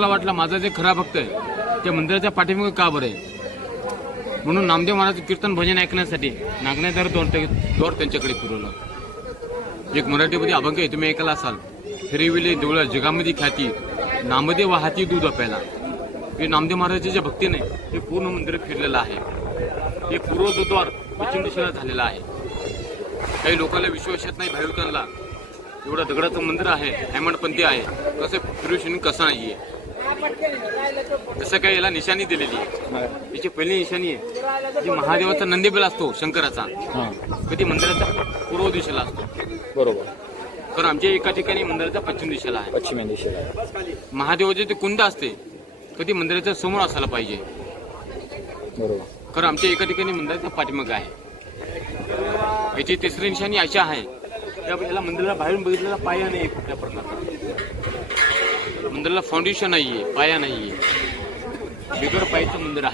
मला वाटलं माझा जे खरा भक्त आहे ते मंदिराच्या पाठीमागे का बरं आहे, म्हणून नामदेव महाराज कीर्तन भजन ऐकण्यासाठी नागण्यादार द्वार त्यांच्याकडे फिरवलं. एक मराठीमध्ये अभंग आहे, तुम्ही ऐकला असाल, फिरविले देवळा जगामध्ये ख्याती, नामदेव वाहती दूध प्याला. हे नामदेव महाराजांचे जे भक्ती नाही ते पूर्ण मंदिर फिरलेलं आहे. हे पूर्वद्वार पश्चिम दिशेला झालेलं आहे. काही लोकांना विश्वास येत नाही, भाविकांना एवढं दगडाचं मंदिर आहे, हेमंतपंथी आहे, कसं फिरवशीन कसं नाहीये, तसं काही याला निशाणी दिलेली आहे. याची पहिली निशाणी आहे जी महादेवाचा नंदीबेल असतो शंकराचा, कधी मंदिराच्या पूर्व दिशेला असतो. बरोबर. कारण आमच्या एका ठिकाणी मंदिराच्या पश्चिम दिशेला आहे. पश्चिम दिशेला महादेवाचे ते कुंड असते कधी मंदिराच्या समोर असायला पाहिजे. बरोबर. कारण आमच्या एका ठिकाणी मंदिराच्या पाठीमागे आहे. याची तिसरी निशाणी अशी आहे, याला मंदिराला बाहेरून बघितलेला पाया नाही कुठल्या प्रकारचा. मंदिराला फाउंडेशन नाहीये, पाया नाहीये, बिगर पायाचं मंदिर आहे.